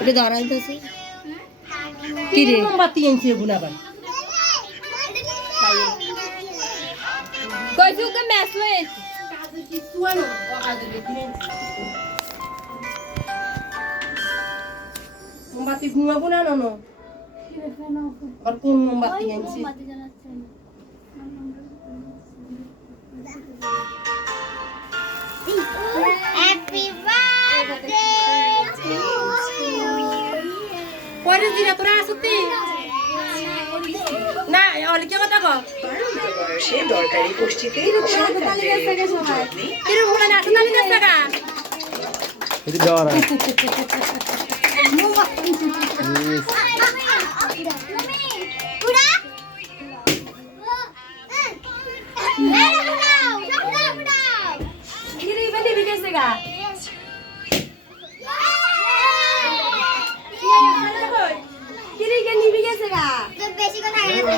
এটা দাঁড়াইতেছে কি রে মোমবাতি এনেছে গুনাবান কইছু কে ম্যাচ লয়ে কি তুয়ানো আদরে কিনে মোমবাতি ঘুমাবো না না আর কোন মোমবাতি এনেছে হ্যাপি বার্থডে পরে দিরা তোরা আসতি না অলি কে কথা কও সে দরকারি গোষ্ঠীতে এরকম হলো না আসলে আমি কাকা এটা দেওয়ার পুরা কিরে বনি বিকেছে গা কিরে কে নিবি গেছে গা তো বেশি কথা গেছে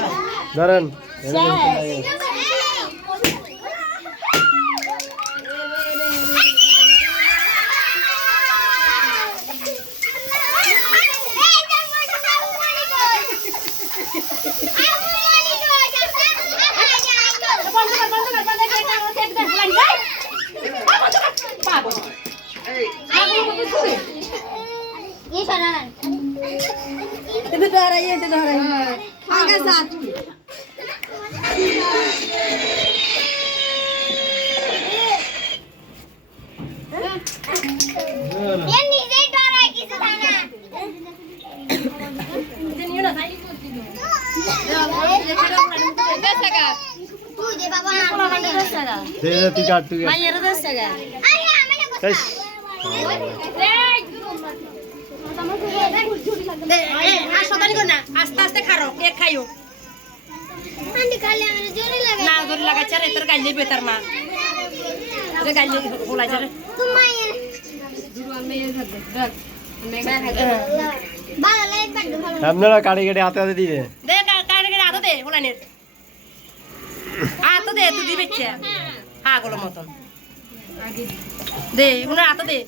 ধরেন এটা ধরাই আগে সাথ ये নিজে ডরাই কিছু জানা নিও না তাই তুই দে বাবা দে তুই কাট তুই মায়ের 10 টাকা আরে আমি না কাট হাসপাতালি কর না আস্তে আস্তে খারো কেক খাইও আন্টি খালি আমার জোরে লাগে না ধরে লাগাচ্ছে রে তোর গাইলে বেতার মা রে গাইলে বলাই যারে তোমায় ভালো লাগে বাড়ি ভালো আপনারা কাড়ি কাড়ি হাতে হাতে দিবে দে কানে কানে আতো দে হোলানের আতো দে তুই দিবে কে পাগল মতন দে উনার আতো দে